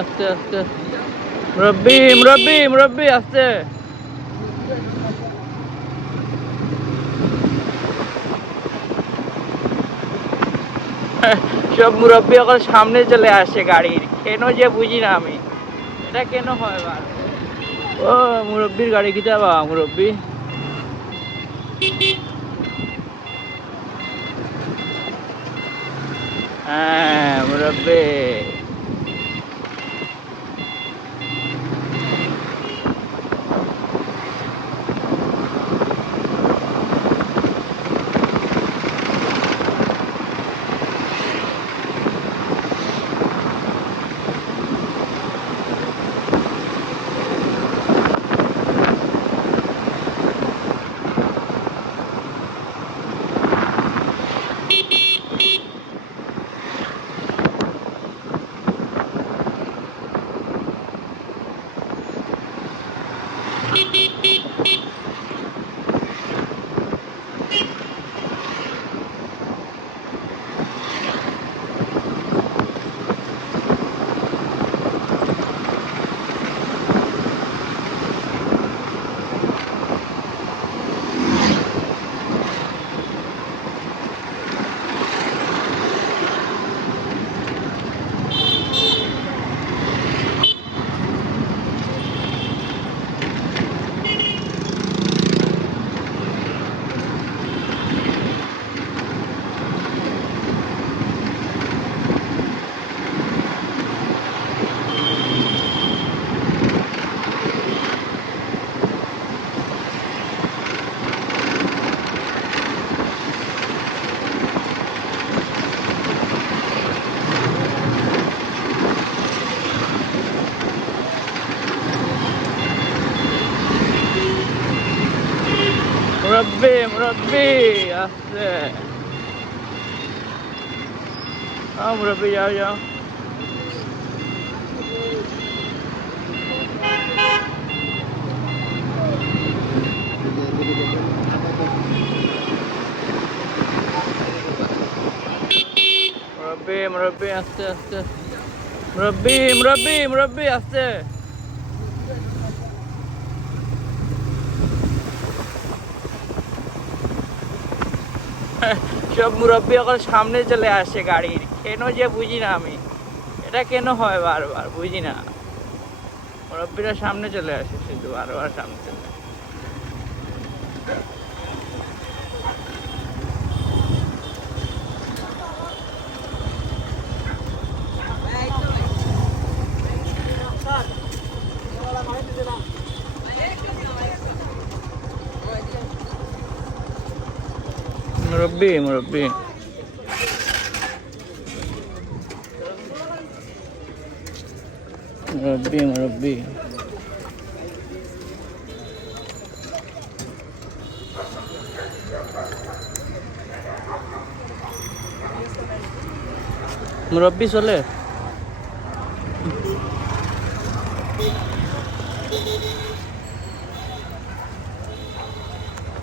আস্তে আস্তে মুরব্বি মুরব্বি মুরব্বি আস্তে। সব মুরব্বি এখন সামনে চলে আসে গাড়ির, কেন যে বুঝি না আমি, এটা কেন হয় বার। ও মুরব্বির গাড়ি কিতা বা মুরব্বি। হ্যাঁ মুরব্বি। মুরব্বি মুরব্বি আস্তে। মুরব্বি যাও যাও। মুরব্বি মুরব্বি আস্তে আস্তে। মুরব্বি মুরব্বি মুরব্বি আস্তে। সব মুরব্বি এখন সামনে চলে আসে গাড়ির, কেন যে বুঝি না আমি, এটা কেন হয় বারবার বুঝি না। মুরব্বিরা সামনে চলে আসে, শুধু বারবার সামনে চলে আসে। মুরব্বি মুরব্বি মুরব্বি মুরব্বি মুরব্বি চলে।